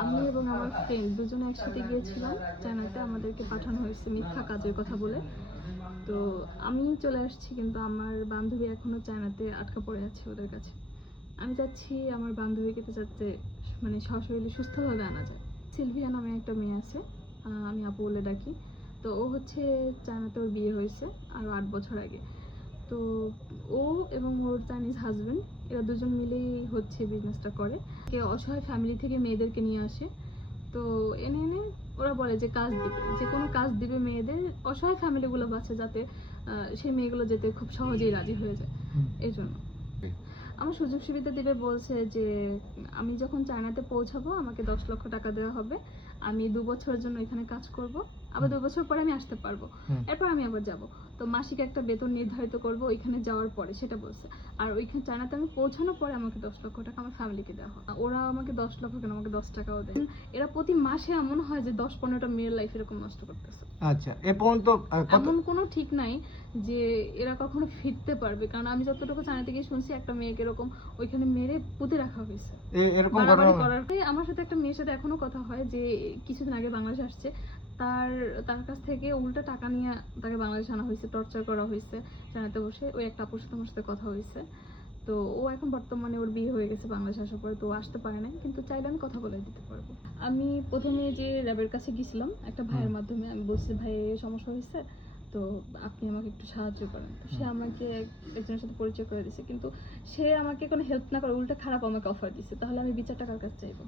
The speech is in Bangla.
আমি এবং আমার ফ্রেন্ড দুজনে একসাথে গিয়েছিলাম, চায়নাতে আমাদেরকে পাঠানো হয়েছে মিথ্যা কাজের কথা বলে। তো আমি চলে আসছি, কিন্তু আমার বান্ধবী এখনও চায়নাতে আটকা পড়ে আছে ওদের কাছে। আমি চাচ্ছি আমার বান্ধবীকে তো যাতে মানে সশরীরে সুস্থভাবে আনা যায়। সিলভিয়া নামে একটা মেয়ে আছে আমি আপু বলে ডাকি। তো ও হচ্ছে চায়নাতে ওর বিয়ে হয়েছে আরও আট বছর আগে। তো ও এবং ওর চাইনিজ হাজবেন্ড এরা দুজন মিলেই হচ্ছে বিজনেসটা করে। কে অসহায় ফ্যামিলি থেকে মেয়েদেরকে নিয়ে আসে। তো এনে এনে ওরা বলে যে কাজ দিবে। যে কোনো কাজ দিবে মেয়েদের অসহায় ফ্যামিলিগুলো বাঁচে যাতে সেই মেয়েগুলো যেতে খুব সহজেই রাজি হয়ে যায়। এই জন্য। আমার সুযোগ সুবিধা দিবে বলছে যে আমি যখন চায়নাতে পৌঁছাবো আমাকে দশ লক্ষ টাকা দেওয়া হবে। আমি দু বছরের জন্য এখানে কাজ করব। আবার দু বছর পরে আমি আসতে পারব। এরপর আমি আবার যাব। তো মাসিক একটা বেতন নির্ধারিত করব ওইখানে যাওয়ার পরে সেটা বলছে। আর ওইখানে চায়নাতে আমি পৌঁছানোর পরে আমাকে দশ লক্ষ টাকা আমার ফ্যামিলিকে দেওয়া হয়। ওরা আমাকে দশ লক্ষ কেন আমাকে দশ টাকাও দেয় এরা প্রতি মাসে এমন হয় যে দশ পনেরোটা মেয়ের লাইফ এরকম নষ্ট করতেছে। আচ্ছা এ পর্যন্ত এমন কোনো ঠিক নাই যে এরা কখনো ফিরতে পারবে। কারণ আমি যতটুকু চায়না থেকে শুনছি একটা মেয়েকে এরকম ওইখানে মেরে পুঁতে রাখা হয়েছে। এরকম করার আমার সাথে একটা মেয়ের সাথে এখনও কথা হয় যে কিছুদিন আগে বাংলাদেশ আসছে। তার তার কাছ থেকে উল্টা টাকা নিয়ে তাকে বাংলাদেশ আনা হয়েছে টর্চার করা হয়েছে জানাতে বসে ওই একটা আপুর সাথে আমার সাথে কথা হয়েছে। তো ও এখন বর্তমানে ওর বিয়ে হয়ে গেছে বাংলাদেশ আসার পরে তো আসতে পারে না কিন্তু চাইলে আমি কথা বলে দিতে পারব। আমি প্রথমে যে র্যাবের কাছে গেছিলাম একটা ভাইয়ের মাধ্যমে আমি বলছি ভাই সমস্যা হয়েছে তো আপনি আমাকে একটু সাহায্য করেন। তো সে আমাকে একজনের সাথে পরিচয় করে দিয়েছে কিন্তু সে আমাকে কোনো হেল্প না করে উল্টা খারাপ আমাকে অফার দিছে তাহলে আমি বিচারটা কার কাছে চাইব?